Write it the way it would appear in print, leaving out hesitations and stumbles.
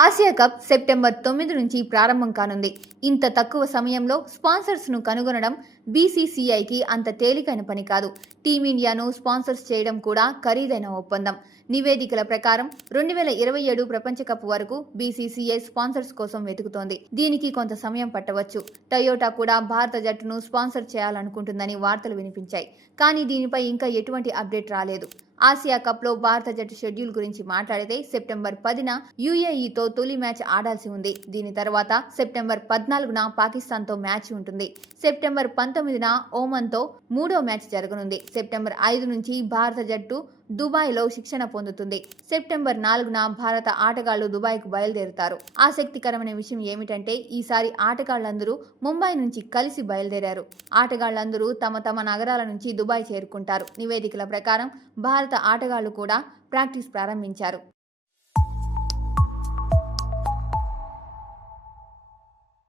Asia cup September 9 నుంచి ప్రారంభం కానుంది. ఇంత తక్కువ సమయంలో స్పాన్సర్స్ను కనుగొనడం బీసీసీఐకి అంత తేలికైన పని కాదు. టీమిండియాను స్పాన్సర్స్ చేయడం కూడా ఖరీదైన ఒప్పందం. నివేదికల ప్రకారం 2027 ప్రపంచ కప్ వరకు బీసీసీఐ స్పాన్సర్స్ కోసం వెతుకుతోంది. దీనికి కొంత సమయం పట్టవచ్చు. టయోటా కూడా భారత జట్టును స్పాన్సర్ చేయాలనుకుంటుందని వార్తలు వినిపించాయి. కానీ దీనిపై ఇంకా ఎటువంటి అప్డేట్ రాలేదు. ఆసియా కప్లో భారత జట్టు షెడ్యూల్ గురించి మాట్లాడితే సెప్టెంబర్ 10న యూఏఈతో తొలి మ్యాచ్ ఆడాల్సి ఉంది. దీని తర్వాత సెప్టెంబర్ 14న పాకిస్తాన్తో మ్యాచ్ ఉంటుంది. సెప్టెంబర్ 19న ఓమన్తో మూడో మ్యాచ్ జరగనుంది. సెప్టెంబర్ 5 నుంచి భారత జట్టు దుబాయ్లో శిక్షణ పొందుతుంది. సెప్టెంబర్ 4న భారత ఆటగాళ్లు దుబాయ్కు బయలుదేరుతారు. ఆసక్తికరమైన విషయం ఏమిటంటే ఈసారి ఆటగాళ్లందరూ ముంబై నుంచి కలిసి బయలుదేరారు. ఆటగాళ్లందరూ తమ తమ నగరాల నుంచి దుబాయ్ చేరుకుంటారు. నివేదికల ప్రకారం భారత ఆటగాళ్లు కూడా ప్రాక్టీస్ ప్రారంభించారు.